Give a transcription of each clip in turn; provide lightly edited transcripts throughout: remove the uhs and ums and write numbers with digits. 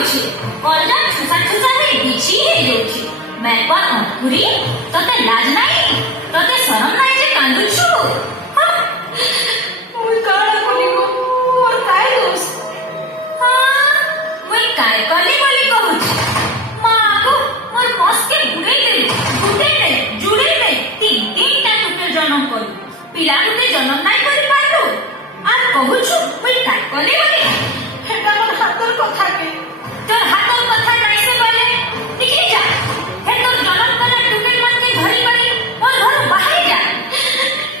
होछि कलजा ठुसा ठुसा हे बिछि हे जोछि मैं कोन अंकुरी तते लाज नाही तते शरम नाही जे कांदुछु मुई काळ कोलिगो मोर काय दोष मुई काय कली बोली कहूछि मां को मोर मस्के बुड़े दे जुड़े दे तीन टा टुके जन्म करू पिला गुटे जन्म नाही करि पारलु आ कहूछु मुई काय कली बोली हेटा मोर हातर कथा के तोर हातर कथा नाही से बोले निकली जा हे तोर जन्म कला टुके मन के घरी पड़ी और घर बाहर जा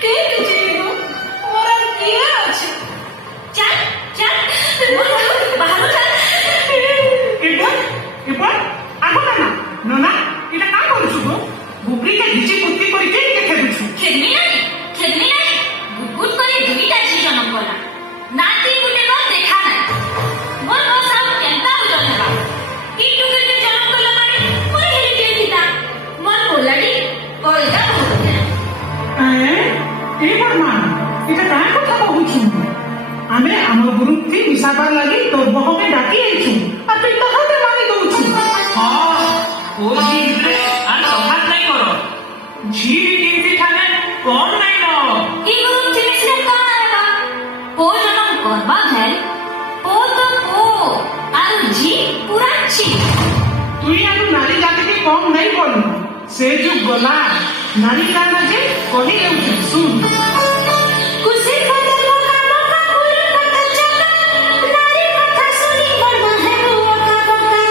के जीगो मोर किए अछि चल चल बाहर चल এবার আগো না ননা এটা কাম করছু গো বুবরিকে ভিজি কুত্তি করি কে দেখে দিছু খেলমি নাই গুগুত করে দুইটা জি জন্ম কলা নাতি গুটে নো দেখা নাই মোর নো সব কেনতা हो जनेबा ই টুকে কে জন্ম কলা মানে মোর হেলি দিয়ে দিতা মোর কোলাডি অলগা হতে এবার মা এটা কার কথা কହୁছু আমি আমার গুরুত্ব হিসাবার লাগি তোর বহকে ডাকি আইছু আর তুই তাহাতে মানি দউছু ও জি রে আর সমাজ নাই করো জি কিনতি থানে কম নাই ন ই গুরু জিনিসে কারা পো জনম করবা ভেল পো তো পো আর জি পুরা ছি তুই আর নারী জাতিকে কম নাই বলু সে যুগ গলা নারী কানা যে কহি দেউছু শুন কুসে কথা কথা পুরি কথা চাকা নারী কথা শুনি মরবা হে ওকা বকা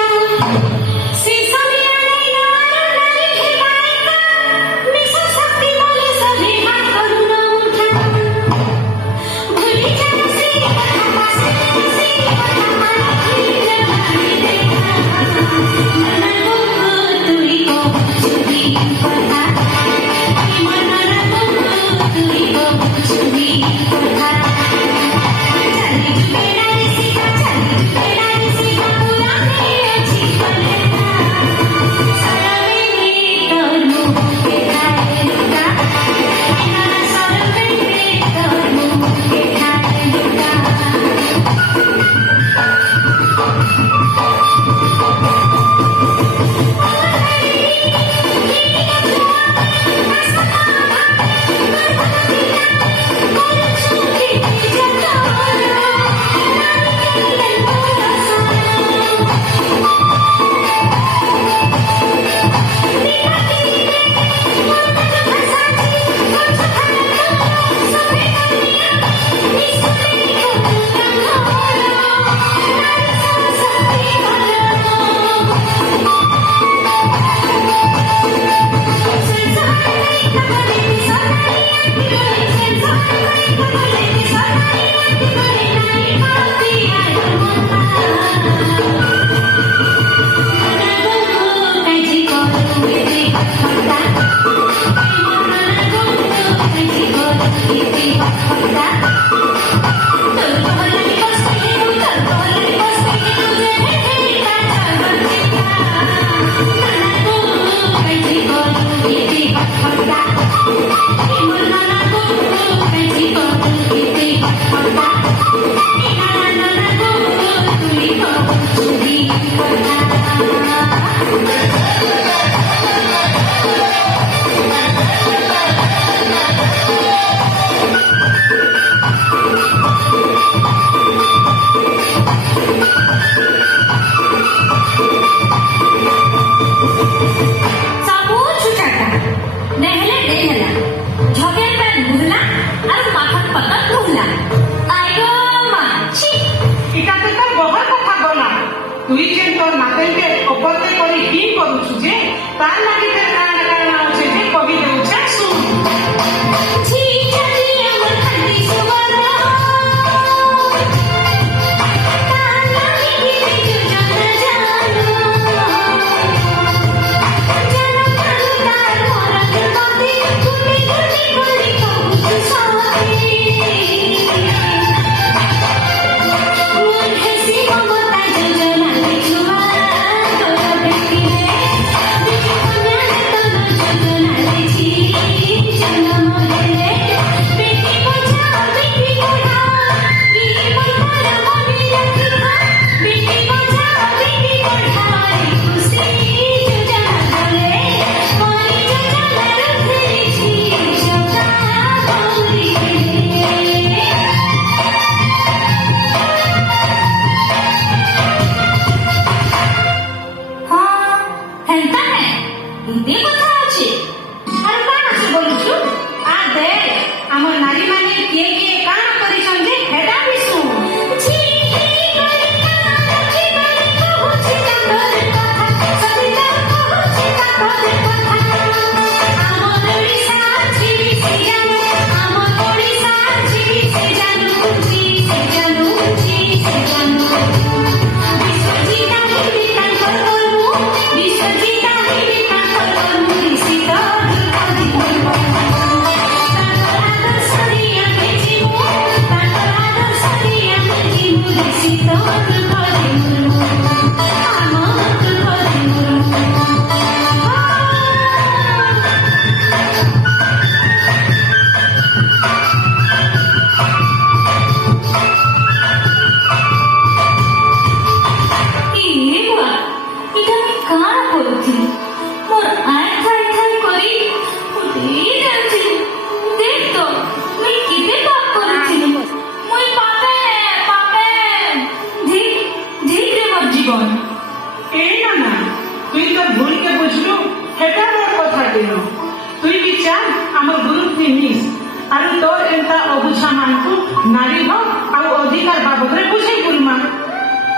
তুই যে তোর নাতিকে অপরতে করে কি করুছু যে তার লাগি ফের কারণ কারণ আছে যে কবি দেউছে শুন ঠিক আছে আমার খালি সুবর্ণ তার লাগি কিছু জানা জানো তার মরণ পথে তুমি তুমি বলি কবু সাথী মন হেসি মমতা যোজনা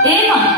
ए मां